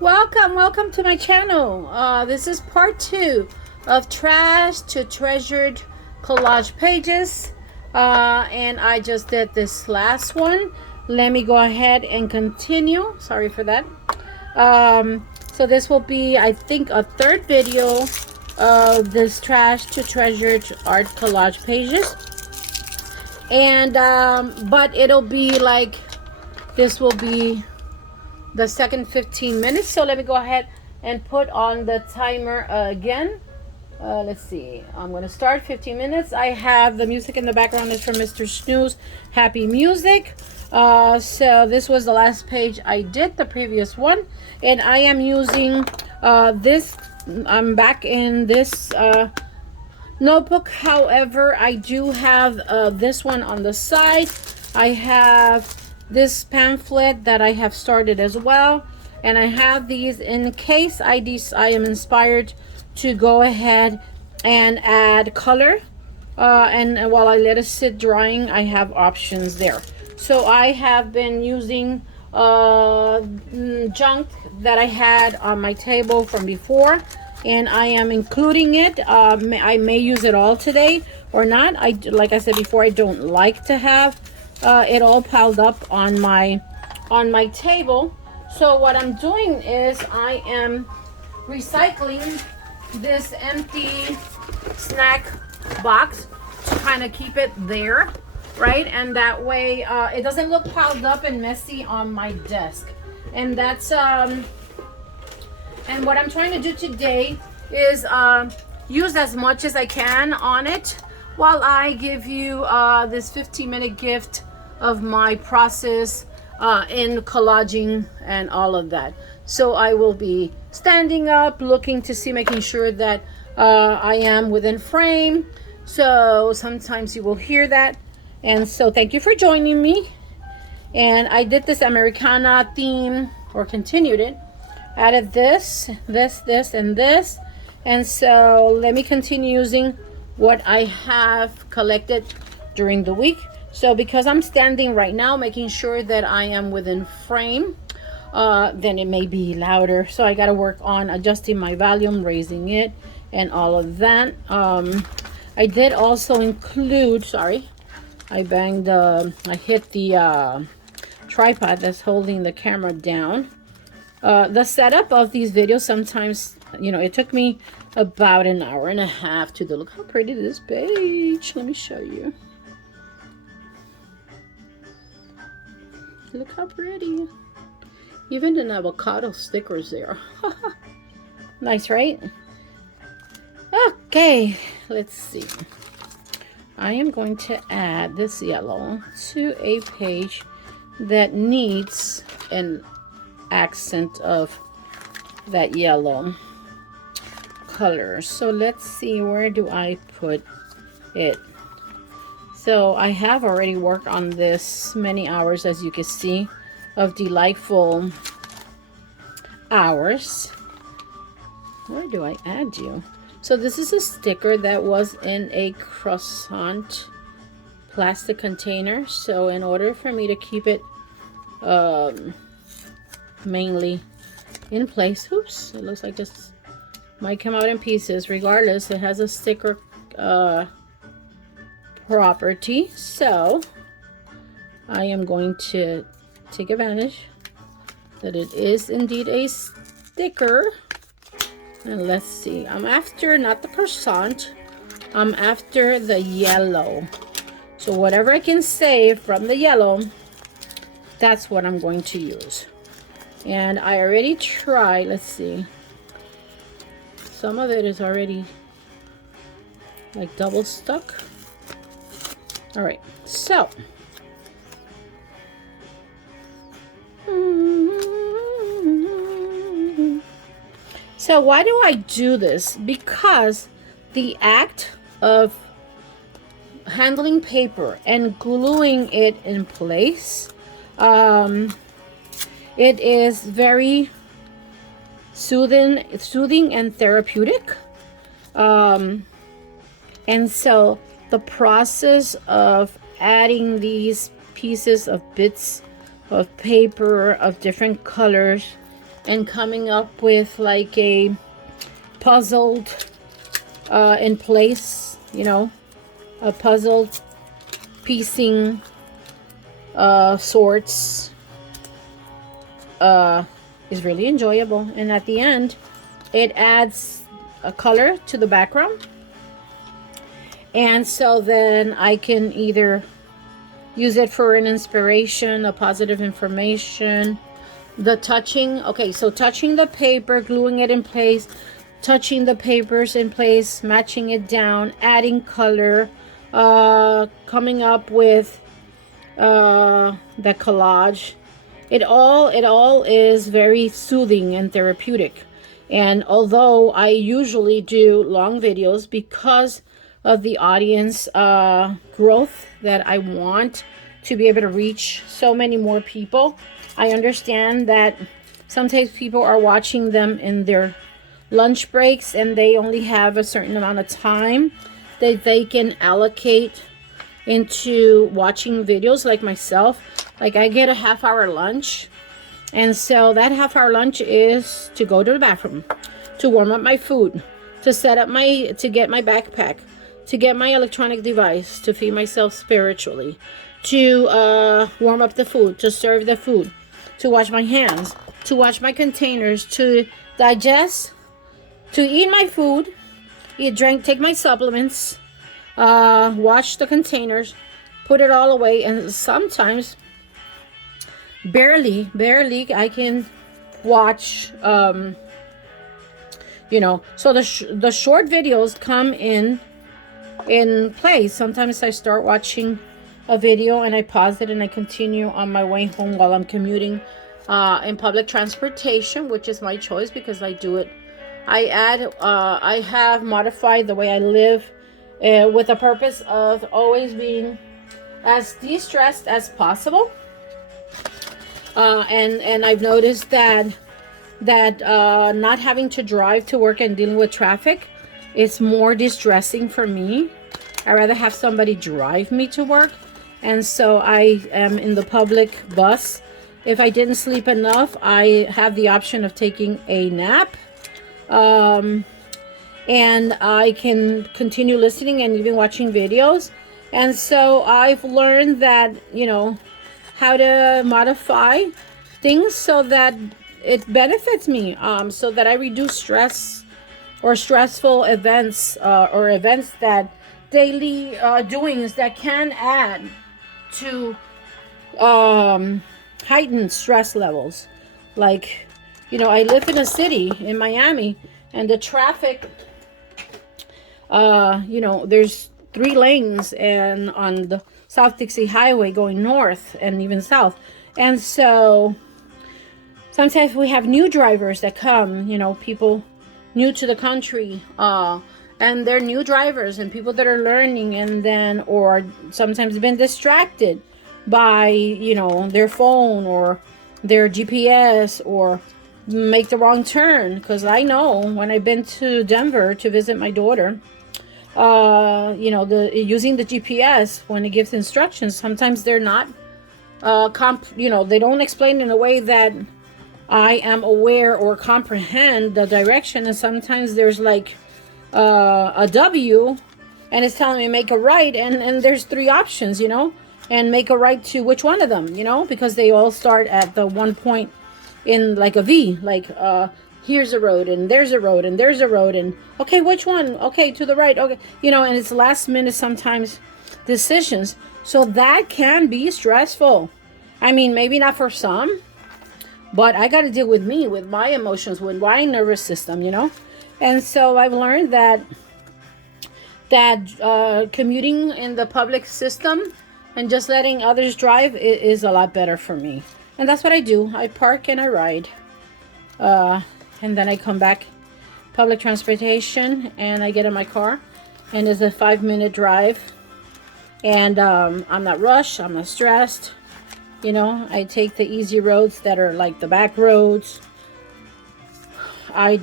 Welcome to my channel. This is part 2 of trash to treasured collage pages, and I just did this last one. Let me go ahead and continue. Sorry for that. So this will be, I think, a third video of this trash to treasured art collage pages, and but it'll be like, this will be the second 15 minutes. So let me go ahead and put on the timer again. Let's see, I'm going to start 15 minutes. I have the music in the background is from Mr. Snooze Happy Music. So this was the last page I did, the previous one, and I am using this. I'm back in this notebook. However, I do have this one on the side. I have this pamphlet that I have started as well, and I have these in case I am inspired to go ahead and add color, and while I let it sit drying, I have options there. So I have been using junk that I had on my table from before, and I am including it. I may use it all today or not. Like I said before, I don't like to have it all piled up on my table. So what I'm doing is I am recycling this empty snack box to kind of keep it there, right? And that way it doesn't look piled up and messy on my desk. And that's and what I'm trying to do today is use as much as I can on it while I give you this 15-minute gift of my process in collaging and all of that. So I will be standing up, looking to see, making sure that I am within frame. So sometimes you will hear that. And so thank you for joining me. And I did this Americana theme, or continued it. Added this, and this. And so let me continue using what I have collected during the week. So because I'm standing right now, making sure that I am within frame, then it may be louder. So I got to work on adjusting my volume, raising it, and all of that. I did also include, sorry, I hit the tripod that's holding the camera down. The setup of these videos, sometimes, you know, it took me about an hour and a half to do. Look how pretty this page. Let me show you. Look how pretty. Even an avocado stickers there. Nice, right? Okay, let's see. I am going to add this yellow to a page that needs an accent of that yellow color. So let's see, where do I put it? So I have already worked on this many hours, as you can see, of delightful hours. Where do I add you? So this is a sticker that was in a croissant plastic container. So in order for me to keep it mainly in place, oops, it looks like this might come out in pieces. Regardless, it has a sticker property. So I am going to take advantage that it is indeed a sticker. And let's see, I'm after not the croissant, I'm after the yellow. So whatever I can save from the yellow, that's what I'm going to use. And I already tried, let's see, some of it is already like double stuck. All right, so why do I do this? Because the act of handling paper and gluing it in place, it is very soothing and therapeutic. And so the process of adding these pieces of bits of paper of different colors and coming up with like a puzzled in place, you know, a puzzled piecing sorts is really enjoyable. And at the end, it adds a color to the background. And so then I can either use it for an inspiration, a positive information, the touching. Okay, so touching the paper, gluing it in place, touching the papers in place, matching it down, adding color, coming up with the collage. It all is very soothing and therapeutic. And although I usually do long videos because of the audience growth that I want to be able to reach so many more people, I understand that sometimes people are watching them in their lunch breaks and they only have a certain amount of time that they can allocate into watching videos like myself. Like I get a half-hour lunch, and so that half-hour lunch is to go to the bathroom, to warm up my food, to get my backpack, to get my electronic device, to feed myself spiritually, to warm up the food, to serve the food, to wash my hands, to wash my containers, to digest, to eat my food, take my supplements, wash the containers, put it all away. And sometimes barely I can watch, you know, so the short videos come in place. Sometimes I start watching a video and I pause it and I continue on my way home while I'm commuting in public transportation, which is my choice because I do it. I have modified the way I live with the purpose of always being as de-stressed as possible. And I've noticed that not having to drive to work and dealing with traffic is more distressing for me. I'd rather have somebody drive me to work. And so I am in the public bus. If I didn't sleep enough, I have the option of taking a nap. And I can continue listening and even watching videos. And so I've learned that, you know, how to modify things so that it benefits me, so that I reduce stress or stressful events, or events that daily doings that can add to heightened stress levels. Like, you know, I live in a city in Miami, and the traffic, you know, there's 3 lanes and on the South Dixie Highway going north and even south. And so sometimes we have new drivers that come, you know, people new to the country, and they're new drivers and people that are learning, and then, or sometimes been distracted by, you know, their phone or their GPS, or make the wrong turn. Because I know when I've been to Denver to visit my daughter, you know, using the GPS when it gives instructions, sometimes they're not you know, they don't explain in a way that I am aware or comprehend the direction. And sometimes there's like a W and it's telling me make a right, and there's 3 options, you know, and make a right to which one of them, you know, because they all start at the one point in like a V, like here's a road and there's a road and there's a road, and okay, which one? Okay, to the right. Okay, you know, and it's last minute sometimes decisions. So that can be stressful. I mean, maybe not for some, but I got to deal with me, with my emotions, with my nervous system, you know. And so I've learned that commuting in the public system and just letting others drive is a lot better for me. And that's what I do. I park and I ride. And then I come back public transportation and I get in my car, and it's a 5-minute drive. And I'm not rushed. I'm not stressed. You know, I take the easy roads that are like the back roads. I'm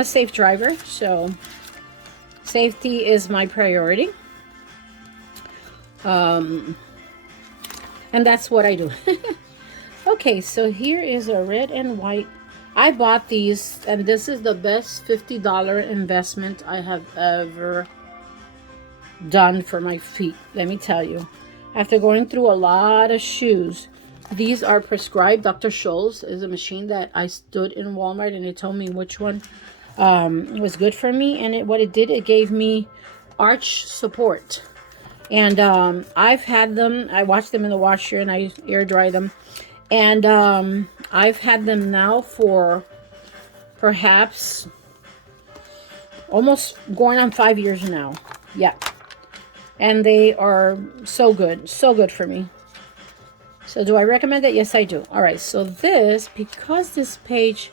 a safe driver, so safety is my priority. And that's what I do. Okay, so here is a red and white I bought these, and this is the best $50 investment I have ever done for my feet. Let me tell you. After going through a lot of shoes, these are prescribed. Dr. Scholl's is a machine that I stood in Walmart, and it told me which one was good for me. And what it did, it gave me arch support. And I've had them. I washed them in the washer and I air dry them. And I've had them now for perhaps almost going on 5 years now. Yeah. And they are so good for me. So do I recommend it? Yes, I do. All right, so this, because this page,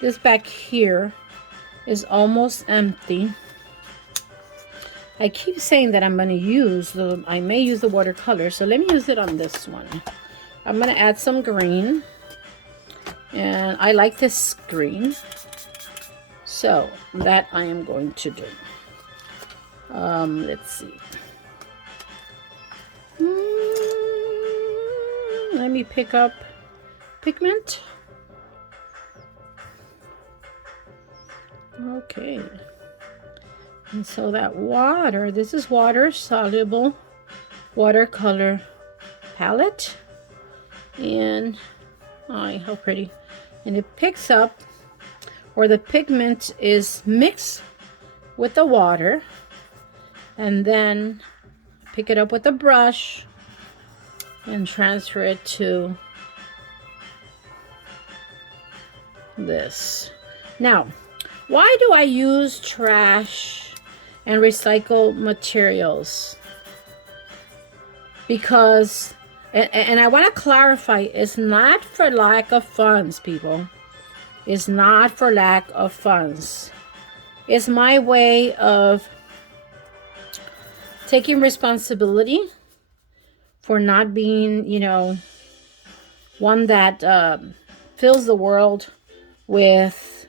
this back here is almost empty. I keep saying that I'm going to use I may use the watercolor. So let me use it on this one. I'm going to add some green. And I like this green. So that I am going to do. Let's see. Let me pick up pigment. Okay. And so that water, this is water soluble watercolor palette. And how pretty. And it picks up, or the pigment is mixed with the water. And then pick it up with a brush and transfer it to this. Now, why do I use trash and recycled materials? Because, and I want to clarify, it's not for lack of funds, people. It's not for lack of funds. It's my way of taking responsibility for not being, one that fills the world with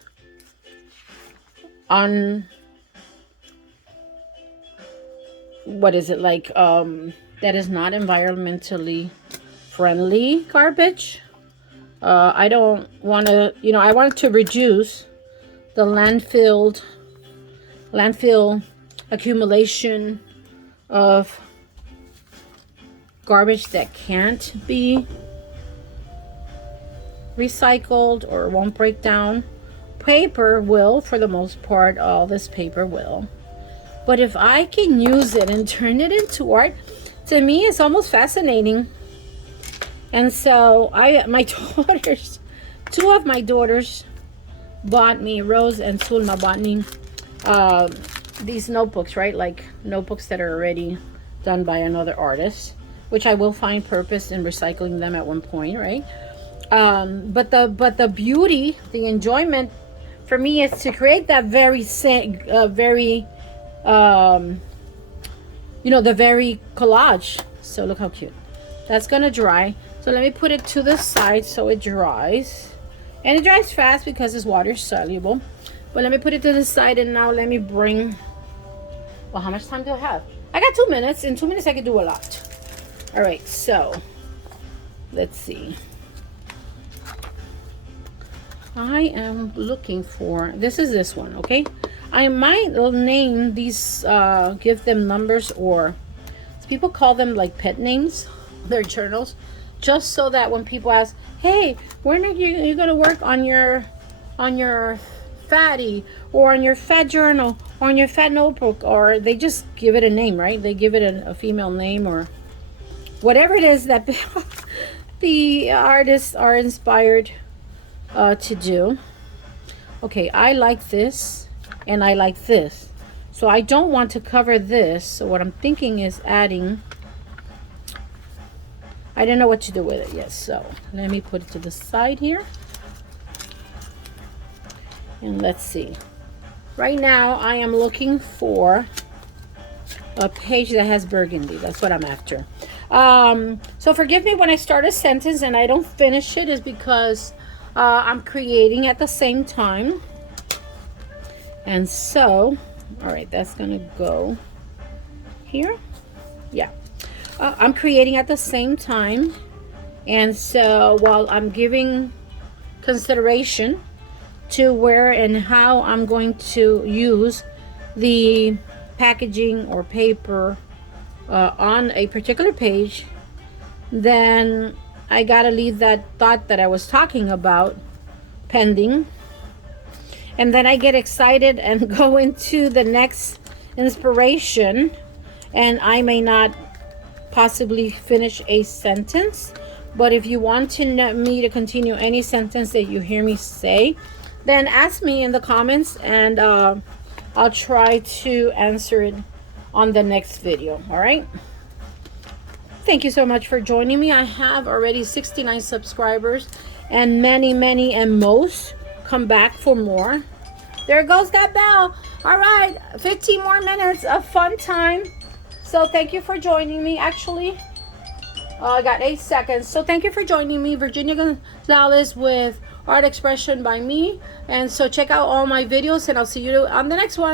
that is not environmentally friendly garbage. I don't want to, I want to reduce the landfill accumulation of garbage that can't be recycled or won't break down. Paper will, for the most part, all this paper will. But if I can use it and turn it into art, to me it's almost fascinating. And so my daughters, two of my daughters bought me, Rose and Sulma bought me these notebooks, right? Like notebooks that are already done by another artist, which I will find purpose in recycling them at one point, right? But the beauty, the enjoyment for me is to create that the very collage. So look how cute. That's gonna dry. So let me put it to the side so it dries. And it dries fast because it's water soluble. But let me put it to the side, and now let me bring, well, how much time do I have? I got 2 minutes. In 2 minutes I can do a lot. All right, so let's see. I am looking for, this one, okay? I might name these, give them numbers, or people call them like pet names, their journals, just so that when people ask, hey, when are you going to work on your fatty, or on your fat journal, or on your fat notebook, or they just give it a name, right? They give it a female name, or whatever it is that the artists are inspired to do. Okay, I like this and I like this, so I don't want to cover this. So what I'm thinking is adding, I don't know what to do with it yet, so let me put it to the side here. And let's see. Right now I am looking for a page that has burgundy. That's what I'm after. So forgive me when I start a sentence and I don't finish it, is because I'm creating at the same time. And so, all right, that's gonna go here. Yeah, I'm creating at the same time. And so while I'm giving consideration to where and how I'm going to use the packaging or paper on a particular page, then I gotta leave that thought that I was talking about pending, and then I get excited and go into the next inspiration, and I may not possibly finish a sentence. But if you want to me to continue any sentence that you hear me say, then ask me in the comments, and I'll try to answer it on the next video. All right, thank you so much for joining me. I have already 69 subscribers, and many and most come back for more. There goes that bell. All right, 15 more minutes of fun time. So thank you for joining me. Actually, I got 8 seconds. So thank you for joining me, Virginia Gonzalez, with Art Expression by me. And so check out all my videos, and I'll see you on the next one.